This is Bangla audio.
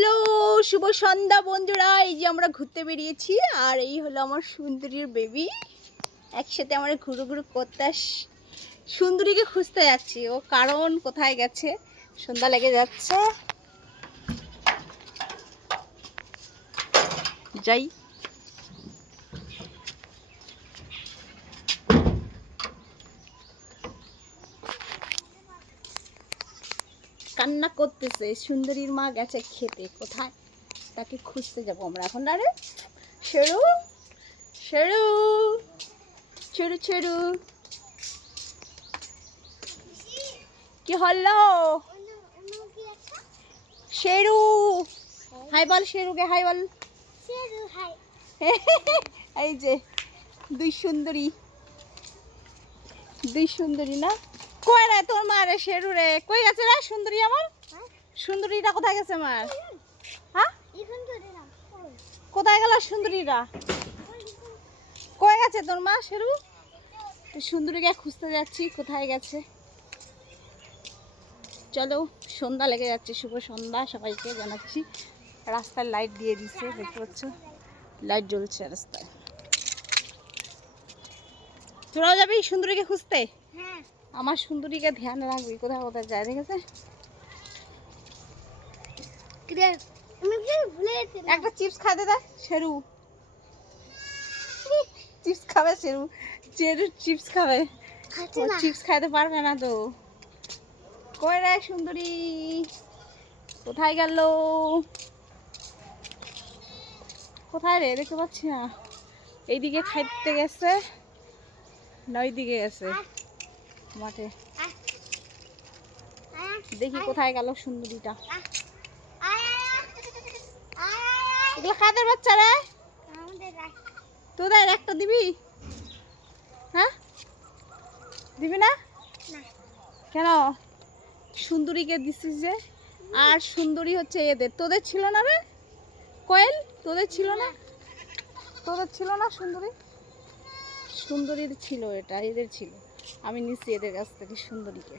হ্যালো শুভ সন্ধ্যা বন্ধুরা, এই যে আমরা ঘুরতে বেরিয়েছি আর এই হলো আমার সুন্দরীর বেবি। একসাথে আমরা ঘুরু ঘুরু করতে সুন্দরীকে খুঁজতে যাচ্ছি। ও কারণ কোথায় গেছে, সন্ধ্যা লেগে যাচ্ছে, যাই। কান্না করতেছে, সুন্দরীর মা গেছে খেতে, কোথায় তাকে খুঁজতে যাবো আমরা এখন। আরে শেরু শেরু ছেড়ু ছেড়ু, কি হলো শেরু? হাই বল শেরুকে, হাই বল। এই যে দুই সুন্দরী না, কই রে তোর মা রে শেরু রে, কই গেছে রে সুন্দরী? আমার সুন্দরীটা কোথায় গেছে আমার? হ্যাঁ কোথায় গেল সুন্দরীরা? কই গেছে তোর মা শেরু? সুন্দরীকে খুঁজতে যাচ্ছি, কোথায় গেছে। চলো, সন্ধ্যা লেগে যাচ্ছে, শুভ সন্ধ্যা সবাইকে জানাচ্ছি। রাস্তায় লাইট দিয়ে দিচ্ছে, দেখতে পাচ্ছ লাইট জ্বলছে রাস্তায়। তোরাও যাবি সুন্দরীকে খুঁজতে? হ্যাঁ, আমার সুন্দরীকে ধ্যান রাখবি, কোথায় কোথায় যায়, ঠিক আছে? একটা চিপস খাইতে দেয় শেরু, চিপস খাবে শেরু, শেরু চিপস খাবে, চিপস খাইতে পারবে না তো। কই রে সুন্দরী, কোথায় গেল? কোথায় রে, দেখতে পাচ্ছি না। এইদিকে খাইতে গেছে না ওইদিকে গেছে মাঠে, দেখি কোথায় গেল সুন্দরীটা। এগুলো কাদের বাচ্চা রে? তোদের একটা দিবি? হ্যাঁ দিবি না কেন? সুন্দরীকে দিছিস যে, আর সুন্দরী হচ্ছে এদের, তোদের ছিল না রে কোয়েল? তোদের ছিল না? তোদের ছিল না সুন্দরী? সুন্দরীর ছিল, এটা এদের ছিল। আমি নিচ্ছি এদের কাছ থেকে সুন্দরীকে।